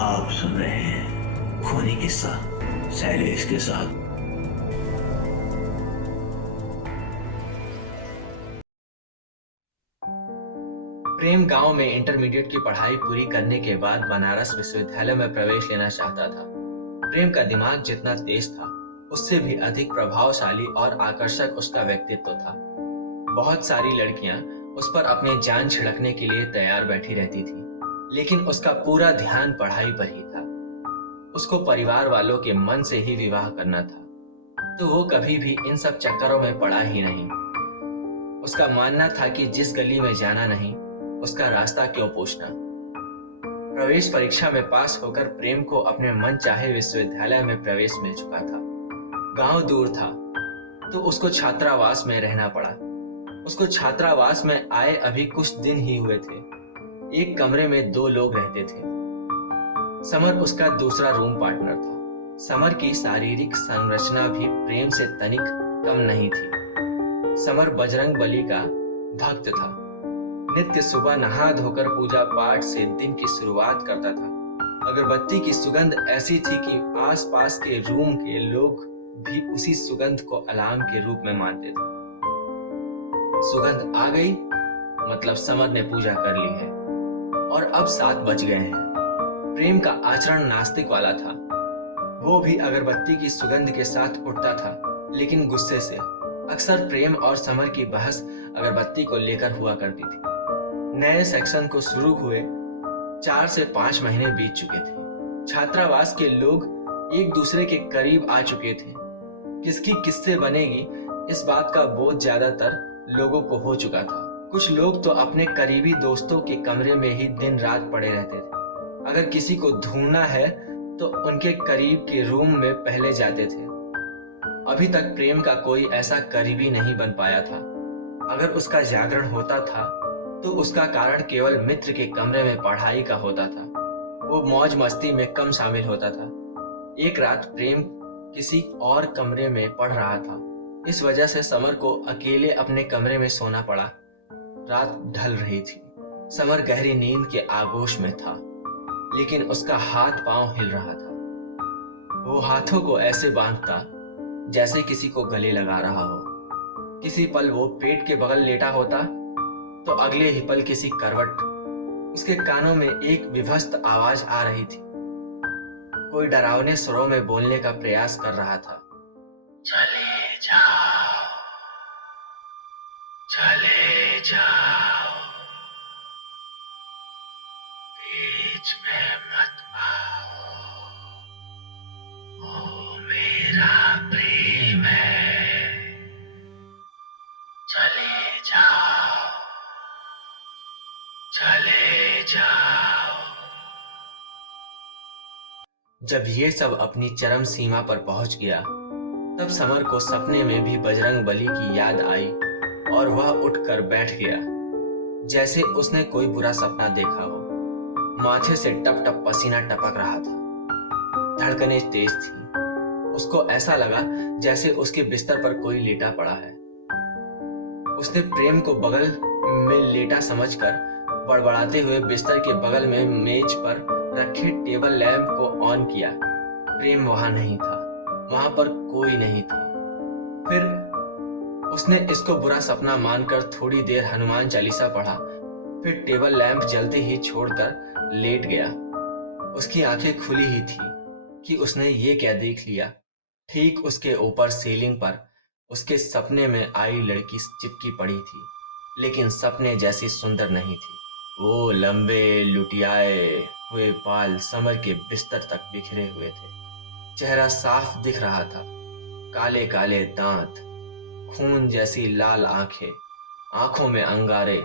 आप सुन रहे हैं खूनी किस्सा शैलेश के साथ। प्रेम गांव में इंटरमीडिएट की पढ़ाई पूरी करने के बाद बनारस विश्वविद्यालय में प्रवेश लेना चाहता था। प्रेम का दिमाग जितना तेज था, उससे भी अधिक प्रभावशाली और आकर्षक उसका व्यक्तित्व था। बहुत सारी लड़कियां उस पर अपने जान छिड़कने के लिए तैयार बैठी रहती थी, लेकिन उसका पूरा ध्यान पढ़ाई पर ही था। उसको परिवार वालों के मन से ही विवाह करना था, तो वो कभी भी इन सब चक्करों में पड़ा ही नहीं। उसका मानना था कि जिस गली में जाना नहीं, उसका रास्ता क्यों पूछना। प्रवेश परीक्षा में पास होकर प्रेम को अपने मन चाहे विश्वविद्यालय में प्रवेश मिल चुका था। गांव दूर था, तो उसको छात्रावास में रहना पड़ा। उसको छात्रावास में आए अभी कुछ दिन ही हुए थे। एक कमरे में 2 लोग रहते थे। समर उसका दूसरा रूम पार्टनर था। समर की शारीरिक संरचना भी प्रेम से तनिक कम नहीं थी। समर बजरंग बली का भक्त था। नित्य सुबह नहा धोकर पूजा पाठ से दिन की शुरुआत करता था। अगरबत्ती की सुगंध ऐसी थी कि आसपास के रूम के लोग भी उसी सुगंध को अलार्म के रूप में मानते थे। सुगंध आ गई मतलब समर ने पूजा कर ली है और अब 7 बज गए हैं। प्रेम का आचरण नास्तिक वाला था। वो भी अगरबत्ती की सुगंध के साथ उठता था, लेकिन गुस्से से। अक्सर प्रेम और समर की बहस अगरबत्ती को लेकर हुआ करती थी। नए सेक्शन को शुरू हुए 4 से 5 महीने बीत चुके थे। छात्रावास के लोग एक दूसरे के करीब आ चुके थे। किसकी किससे बनेगी, इस बात का बोझ ज्यादातर लोगों को हो चुका था। कुछ लोग तो अपने करीबी दोस्तों के कमरे में ही दिन रात पड़े रहते थे। अगर किसी को ढूंढना है तो उनके करीब के रूम में पहले जाते थे। अभी तक प्रेम का कोई ऐसा करीबी नहीं बन पाया था। अगर उसका जागरण होता था तो उसका कारण केवल मित्र के कमरे में पढ़ाई का होता था। वो मौज मस्ती में कम शामिल होता था। एक रात प्रेम किसी और कमरे में पढ़ रहा था। इस वजह से समर को अकेले अपने कमरे में सोना पड़ा। रात ढल रही थी। समर गहरी नींद के आगोश में था, लेकिन उसका हाथ पांव हिल रहा था। वो हाथों को ऐसे बांधता जैसे किसी को गले लगा रहा हो। किसी पल वो पेट के बगल लेटा होता तो अगले ही पल किसी करवट। उसके कानों में एक विभत्स आवाज आ रही थी। कोई डरावने स्वरों में बोलने का प्रयास कर रहा था। चले जाओ, चले जाओ, बीच में मत आओ, वो मेरा प्रेम है। चले जाओ, चले जाओ। जब ये सब अपनी चरम सीमा पर पहुंच गया, तब समर को सपने में भी बजरंग बली की याद आई और वह उठकर बैठ गया, जैसे उसने कोई बुरा सपना देखा हो। माथे से टप टप पसीना टपक रहा था। धड़कनें तेज थी। उसको ऐसा लगा जैसे उसके बिस्तर पर कोई लेटा पड़ा है। उसने प्रेम को बगल में लेटा समझकर बड़बड़ाते हुए बिस्तर के बगल में मेज पर रखे टेबल लैंप को ऑन किया। प्रेम वहां नहीं था। वहां पर कोई नहीं था। फिर उसने इसको बुरा सपना मानकर थोड़ी देर हनुमान चालीसा पढ़ा, फिर टेबल लैंप जलते ही छोड़कर लेट गया। उसकी आंखें खुली ही थी कि उसने ये क्या देख लिया। ठीक उसके ऊपर सीलिंग पर उसके सपने में आई लड़की चिपकी पड़ी थी, लेकिन सपने जैसी सुंदर नहीं थी। वो लंबे लुटियाए हुए बाल समर के बिस्तर तक बिखरे हुए थे। चेहरा साफ दिख रहा था। काले काले दांत, खून जैसी लाल आंखें, आंखों में अंगारे।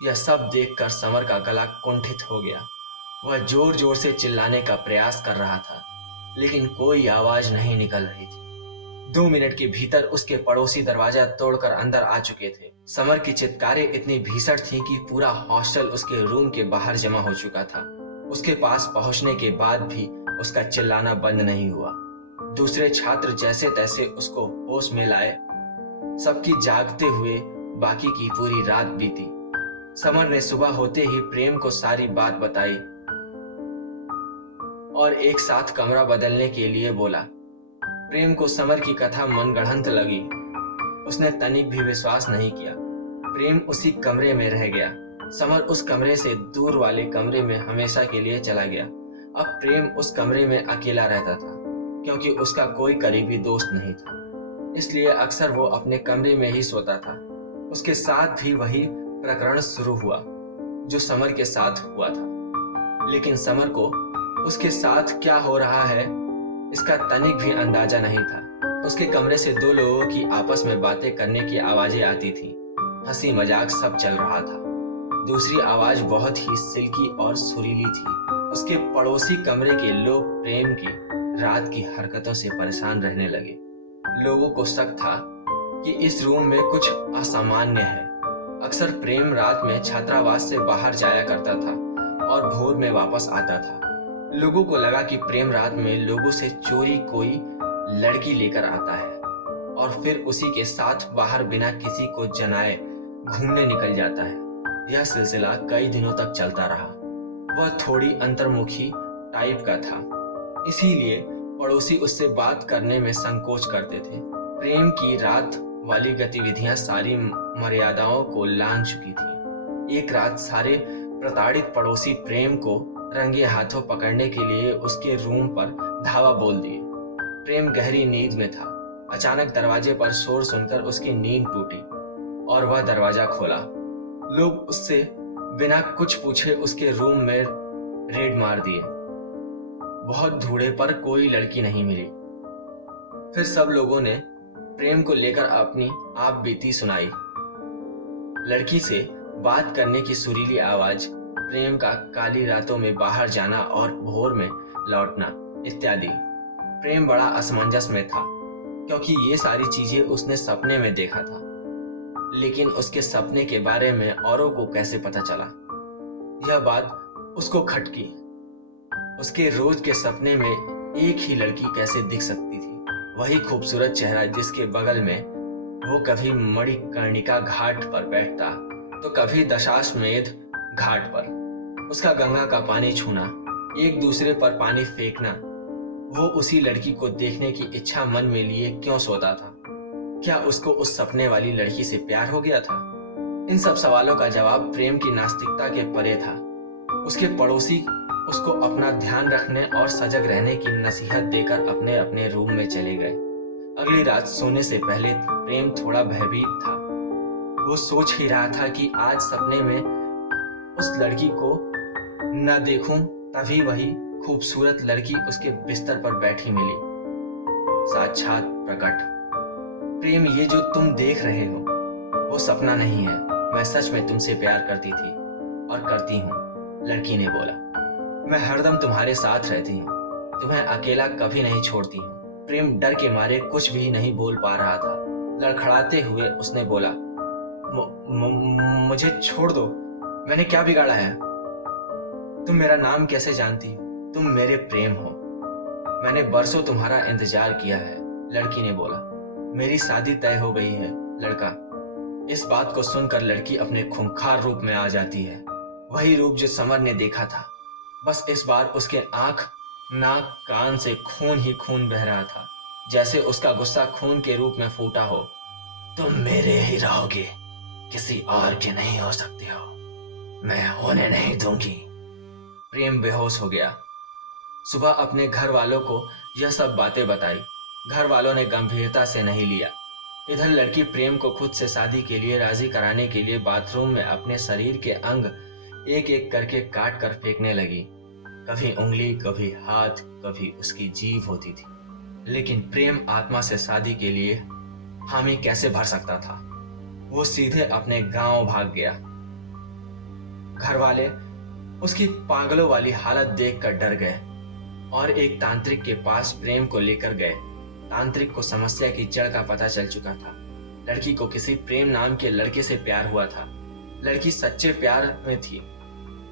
यह सब देखकर समर का गला कुंठित हो गया। वह जोर जोर से चिल्लाने का प्रयास कर रहा था, लेकिन कोई आवाज नहीं निकल रही थी। 2 मिनट के भीतर उसके पड़ोसी दरवाजा तोड़कर अंदर आ चुके थे। समर की चित्कारें इतनी भीषण थी कि पूरा हॉस्टल उसके रूम के बाहर जमा हो चुका था। उसके पास पहुंचने के बाद भी उसका चिल्लाना बंद नहीं हुआ। दूसरे छात्र जैसे तैसे उसको होश में लाए। सबकी जागते हुए बाकी की पूरी रात बीती। समर ने सुबह होते ही प्रेम को सारी बात बताई। और एक साथ कमरा बदलने के लिए बोला। प्रेम को समर की कथा मनगढ़ंत लगी। उसने तनिक भी विश्वास नहीं किया। प्रेम उसी कमरे में रह गया। समर उस कमरे से दूर वाले कमरे में हमेशा के लिए चला गया। अब प्रेम उस कमरे में अकेला रहता था, क्योंकि उसका कोई करीबी दोस्त नहीं था। इसलिए अक्सर वो अपने कमरे में ही सोता था। उसके साथ भी वही प्रकरण शुरू हुआ जो समर के साथ हुआ था, लेकिन समर को उसके साथ क्या हो रहा है इसका तनिक भी अंदाजा नहीं था। उसके कमरे से दो लोगों की आपस में बातें करने की आवाजें आती थी। हंसी मजाक सब चल रहा था। दूसरी आवाज बहुत ही सिल्की और सुरीली थी। उसके पड़ोसी कमरे के लोग प्रेम की रात की हरकतों से परेशान रहने लगे। लोगों को शक था कि इस रूम में कुछ असामान्य है। अक्सर प्रेम रात में छात्रावास से बाहर जाया करता था और भोर में वापस आता था। लोगों को लगा कि प्रेम रात में लोगों से चोरी कोई लड़की लेकर आता है और फिर उसी के साथ बाहर बिना किसी को जनाए घूमने निकल जाता है। यह सिलसिला कई दिनों तक चलता रहा। वह थोड़ी अंतर्मुखी टाइप का था, इसीलिए पड़ोसी उससे बात करने में संकोच करते थे। प्रेम की रात वाली गतिविधियां सारी मर्यादाओं को लांघ चुकी थी। एक रात सारे प्रताड़ित पड़ोसी प्रेम को रंगे हाथों पकड़ने के लिए उसके रूम पर धावा बोल दिए। प्रेम गहरी नींद में था। अचानक दरवाजे पर शोर सुनकर उसकी नींद टूटी और वह दरवाजा खोला। लोग उससे बिना कुछ पूछे उसके रूम में रेड मार दिए। बहुत ढूंढे पर कोई लड़की नहीं मिली। फिर सब लोगों ने प्रेम को लेकर अपनी आप बीती सुनाई। लड़की से बात करने की सुरीली आवाज, प्रेम का काली रातों में बाहर जाना और भोर में लौटना इत्यादि। प्रेम बड़ा असमंजस में था, क्योंकि ये सारी चीजें उसने सपने में देखा था। लेकिन उसके सपने के बारे में औरों को कैसे पता चला? यह बात उसको खटकी। उसके रोज के सपने में एक ही लड़की कैसे दिख सकती थी? वही खूबसूरत चेहरा जिसके बगल में वो कभी मणिकर्णिका घाट पर बैठता तो कभी दशाश्वमेध घाट पर। उसका गंगा का पानी छूना, एक दूसरे पर पानी फेंकना, वो उसी लड़की को देखने की इच्छा मन में लिए क्यों सोता था? क्या उसको उस सपने वाली लड़की से प्यार हो गया था? इन सब सवालों का जवाब प्रेम की नास्तिकता के परे था। उसके पड़ोसी उसको अपना ध्यान रखने और सजग रहने की नसीहत देकर अपने अपने रूम में चले गए। अगली रात सोने से पहले प्रेम थोड़ा भयभीत था। वो सोच ही रहा था कि आज सपने में उस लड़की को न देखूं, तभी वही खूबसूरत लड़की उसके बिस्तर पर बैठी मिली, साक्षात प्रकट। प्रेम, ये जो तुम देख रहे हो वो सपना नहीं है। मैं सच में तुमसे प्यार करती थी और करती हूँ, लड़की ने बोला। मैं हरदम तुम्हारे साथ रहती हूँ, तुम्हें अकेला कभी नहीं छोड़ती हूँ। प्रेम डर के मारे कुछ भी नहीं बोल पा रहा था। लड़खड़ाते हुए उसने बोला, मुझे छोड़ दो, मैंने क्या बिगाड़ा है? तुम मेरा नाम कैसे जानती हो? तुम मेरे प्रेम हो। मैंने बरसों तुम्हारा इंतजार किया है, लड़की ने बोला। मेरी शादी तय हो गई है, लड़का। इस बात को सुनकर लड़की अपने खूंखार रूप में आ जाती है, वही रूप जो समर ने देखा था। बस इस बार उसके आंख, नाक, कान से खून ही खून बह रहा था, जैसे उसका गुस्सा खून के रूप में फूटा हो। तुम मेरे ही रहोगे, किसी और के नहीं हो सकते हो, मैं होने नहीं दूंगी। प्रेम बेहोश हो गया। सुबह अपने घर वालों को यह सब बातें बताई। घर वालों ने गंभीरता से नहीं लिया। इधर लड़की प्रेम को खुद से शादी के लिए राजी कराने के लिए बाथरूम में अपने शरीर के अंग एक एक करके काट कर फेंकने लगी। कभी उंगली, कभी हाथ, कभी उसकी जीभ होती थी। लेकिन प्रेम आत्मा से शादी के लिए हामी कैसे भर सकता था? वो सीधे अपने गांव भाग गया। घर वाले उसकी पागलों वाली हालत देखकर डर गए और एक तांत्रिक के पास प्रेम को लेकर गए। तांत्रिक को समस्या की जड़ का पता चल चुका था। लड़की को किसी प्रेम नाम के लड़के से प्यार हुआ था। लड़की सच्चे प्यार में थी,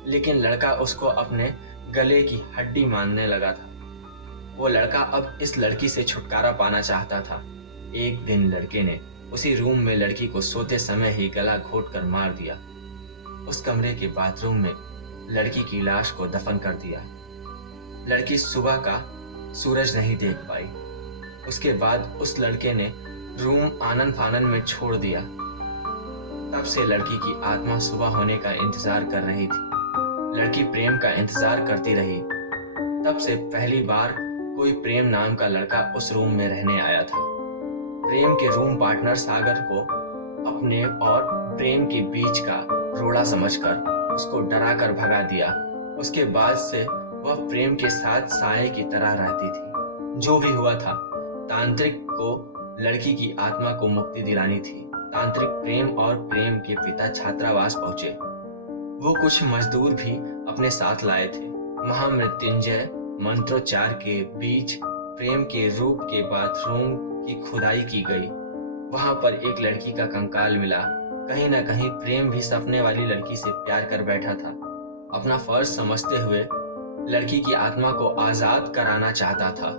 लेकिन लड़का उसको अपने गले की हड्डी मानने लगा था। वो लड़का अब इस लड़की से छुटकारा पाना चाहता था। एक दिन लड़के ने उसी रूम में लड़की को सोते समय ही गला घोंटकर मार दिया। उस कमरे के बाथरूम में लड़की की लाश को दफन कर दिया। लड़की सुबह का सूरज नहीं देख पाई। उसके बाद उस लड़के ने रूम आनन फानन में छोड़ दिया। तब से लड़की की आत्मा सुबह होने का इंतजार कर रही थी। लड़की प्रेम का इंतजार करती रही। तब से पहली बार कोई प्रेम नाम का लड़का उस रूम में रहने आया था। प्रेम के रूम पार्टनर सागर को अपने और प्रेम के बीच का रोड़ा समझकर उसको डरा कर भगा दिया। उसके बाद से वह प्रेम के साथ साये की तरह रहती थी। जो भी हुआ था, तांत्रिक को लड़की की आत्मा को मुक्ति दिलानी थी। तांत्रिक प्रेम और प्रेम के पिता छात्रावास पहुंचे। वो कुछ मजदूर भी अपने साथ लाए थे। महामृत्युंजय मंत्रोच्चार के बीच प्रेम के रूप के बाथरूम की खुदाई की गई। वहां पर एक लड़की का कंकाल मिला। कहीं न कहीं प्रेम भी सपने वाली लड़की से प्यार कर बैठा था। अपना फर्ज समझते हुए लड़की की आत्मा को आजाद कराना चाहता था।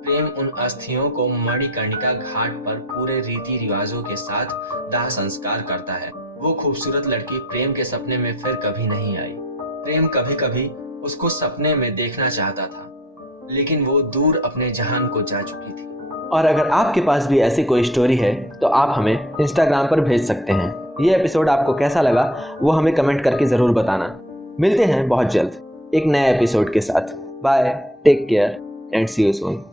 प्रेम उन अस्थियों को मणिकर्णिका घाट पर पूरे रीति रिवाजों के साथ दाह संस्कार करता है। वो खूबसूरत लड़की प्रेम के सपने में फिर कभी नहीं आई। प्रेम कभी कभी उसको सपने में देखना चाहता था, लेकिन वो दूर अपने जहान को जा चुकी थी। और अगर आपके पास भी ऐसी कोई स्टोरी है तो आप हमें इंस्टाग्राम पर भेज सकते हैं। ये एपिसोड आपको कैसा लगा वो हमें कमेंट करके ज़रूर बताना। मिलते हैं बहुत जल्द एक नए एपिसोड के साथ। Bye, take care and see you soon.